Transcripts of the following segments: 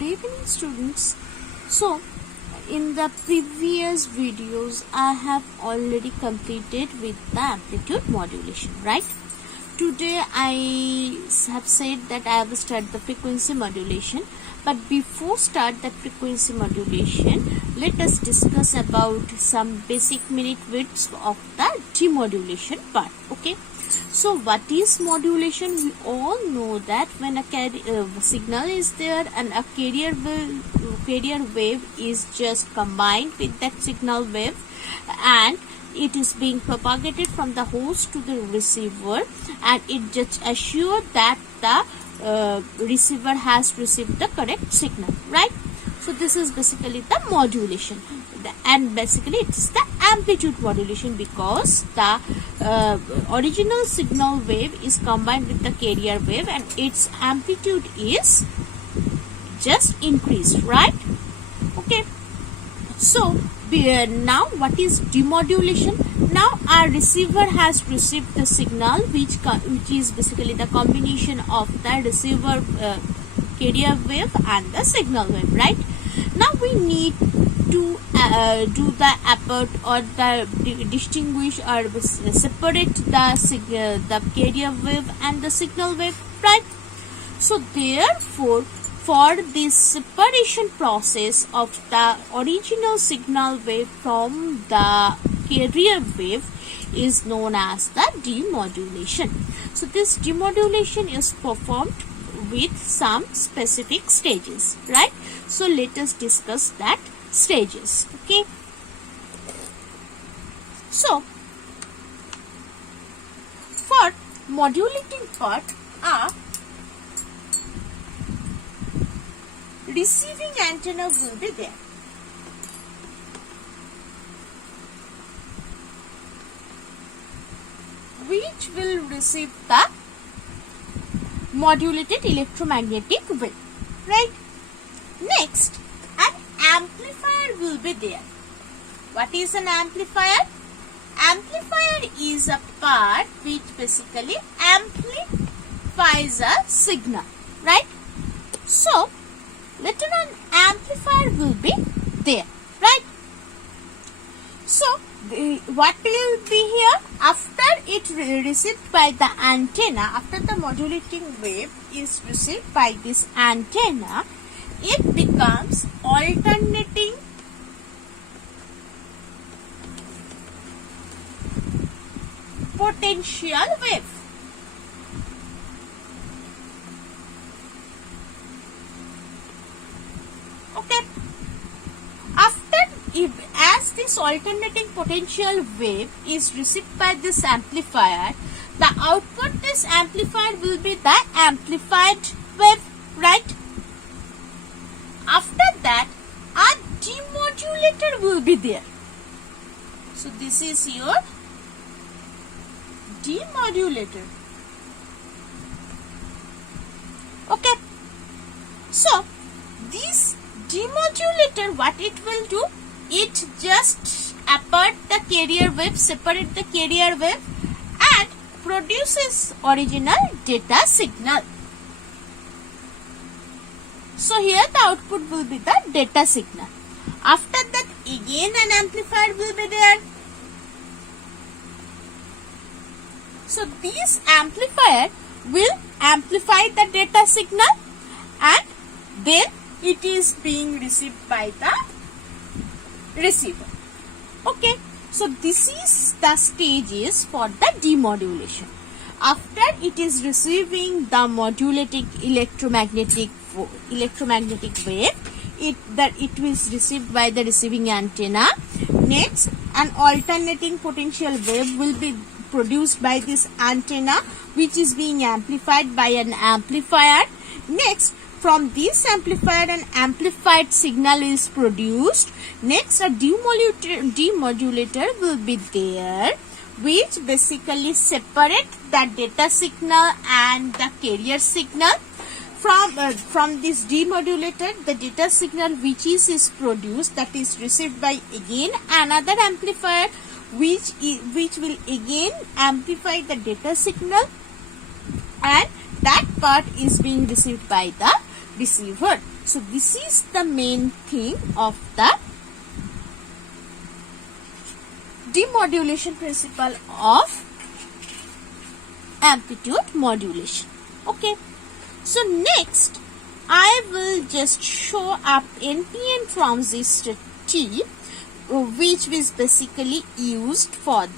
Good evening, students. So, in the previous videos, I have already completed with the amplitude modulation, right? Today, I have said that I will start the frequency modulation. But before start the frequency modulation, let us discuss about some basic minute widths of the demodulation part. Okay. So what is modulation? We all know that when a signal is there and a carrier wave is just combined with that signal wave, and it is being propagated from the host to the receiver, and it just assures that the receiver has received the correct signal, right? So this is basically the modulation, and basically it is the amplitude modulation because the original signal wave is combined with the carrier wave and its amplitude is just increased, right? Okay. So now what is demodulation? Now our receiver has received the signal which is basically the combination of the receiver carrier wave and the signal wave, right? Now we need to do the apart or the distinguish or separate the carrier wave and the signal wave, right? So therefore, for this separation process of the original signal wave from the carrier wave is known as the demodulation. So this demodulation is performed with some specific stages, right? So let us discuss that stages. Okay. So for modulating part, receiving antenna will be there. Which will receive the modulated electromagnetic wave, right? Next, an amplifier will be there. What is an amplifier? Amplifier is a part which basically amplifies a signal, right? So, later on amplifier will be there, right? So, what will be here? After it received by the antenna, after the modulating wave is received by this antenna, it becomes alternating potential wave. Okay. As this alternating potential wave is received by this amplifier, the output this amplifier will be the amplified wave, right? After that, a demodulator will be there. So this is your demodulator. Okay. So this demodulator, what it will do? It just apart the carrier wave, separate the carrier wave and produces original data signal. So here the output will be the data signal. After that again an amplifier will be there. So this amplifier will amplify the data signal and then it is being received by the receiver. Okay, so this is the stages for the demodulation. After it is receiving the modulating electromagnetic wave, it is received by the receiving antenna. Next, an alternating potential wave will be produced by this antenna, which is being amplified by an amplifier. Next, from this amplifier, an amplified signal is produced. Next, a demodulator will be there, which basically separate the data signal and the carrier signal. From this demodulator, the data signal which is produced, that is received by again another amplifier, which will again amplify the data signal, and that part is being received by the receiver. So this is the main thing of the demodulation principle of amplitude modulation. Okay, so next I will just show up NPN transistor T, which is basically used for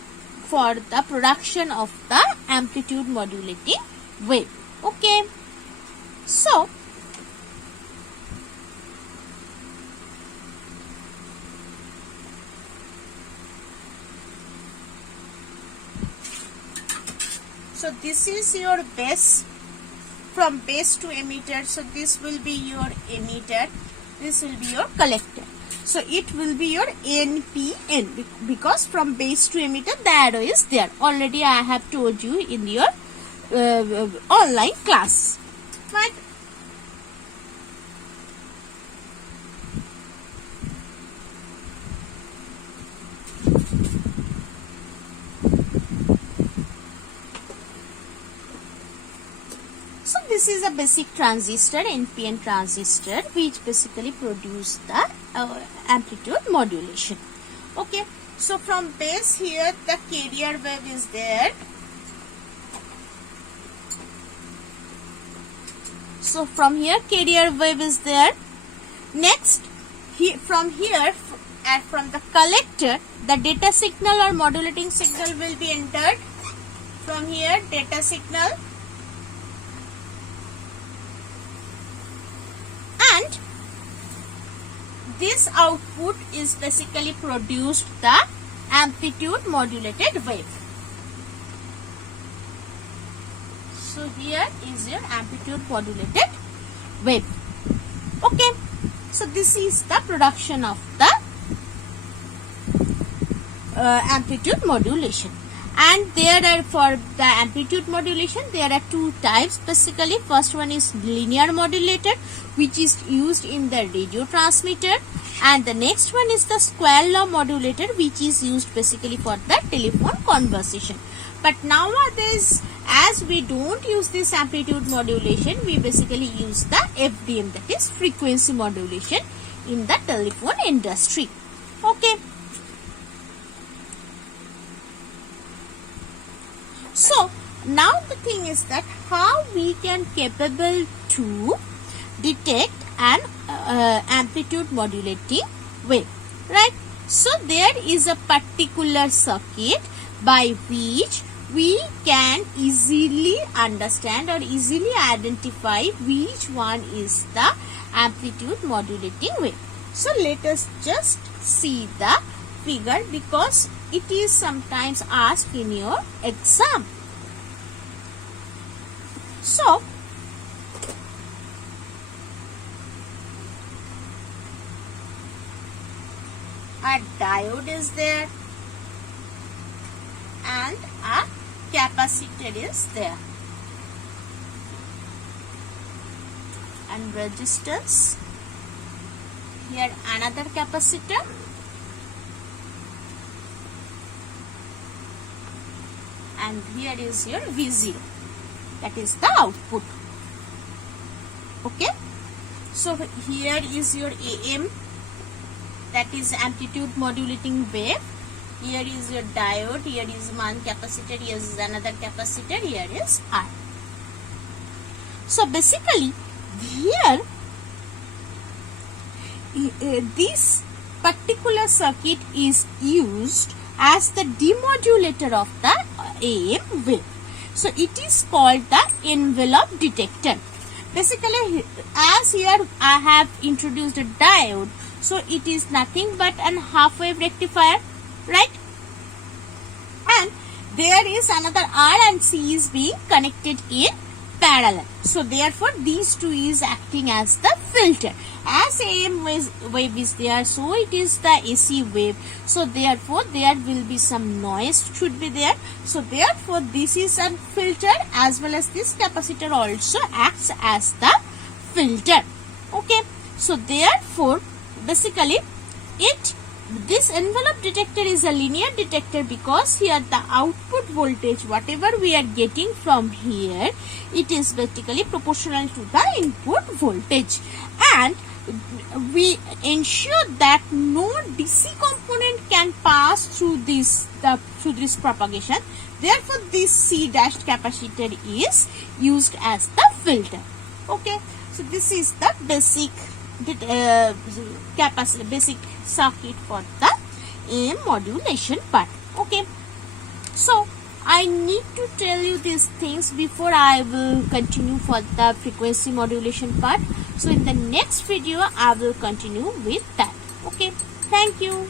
the production of the amplitude modulating wave. Okay, so this is your base, from base to emitter. So this will be your emitter, this will be your collector. So it will be your NPN, because from base to emitter the arrow is there. Already I have told you in your online class. Right? So this is a basic transistor, NPN transistor, which basically produce the amplitude modulation. Okay, so from base here the carrier wave is there. So from here carrier wave is there. Next, from here, from the collector, the data signal or modulating signal will be entered. From here, data signal. And this output is basically produced the amplitude modulated wave. So here is your amplitude modulated wave. Okay, so this is the production of the amplitude modulation. And there are, for the amplitude modulation, there are two types basically. First one is linear modulator, which is used in the radio transmitter, and the next one is the square law modulator, which is used basically for the telephone conversation. But nowadays, as we don't use this amplitude modulation, we basically use the FDM, that is frequency modulation, in the telephone industry. Okay. So now the thing is that how we can capable to detect an amplitude modulating wave, right? So there is a particular circuit by which we can easily understand or easily identify which one is the amplitude modulating wave. So let us just see the figure, because it is sometimes asked in your exam. So a diode is there and a capacitor is there, and resistance, here another capacitor, and here is your V0, that is the output. Okay, so here is your AM, that is amplitude modulating wave. Here is your diode, here is one capacitor, here is another capacitor, here is R. So basically here this particular circuit is used as the demodulator of the AM wave. So it is called the envelope detector. Basically, as here I have introduced a diode, so it is nothing but an half wave rectifier, right? And there is another R and C is being connected in parallel. So therefore these two is acting as the filter. As AM wave is there, so it is the AC wave. So therefore there will be some noise should be there. So therefore this is a filter, as well as this capacitor also acts as the filter. Okay. So therefore basically it this envelope detector is a linear detector because here the output voltage, whatever we are getting from here, it is basically proportional to the input voltage, and we ensure that no DC component can pass through this propagation. Therefore, this C dash capacitor is used as the filter. Okay, so this is the basic basic circuit for the modulation part. Okay, so I need to tell you these things before I will continue for the frequency modulation part. So in the next video I will continue with that. Okay, thank you.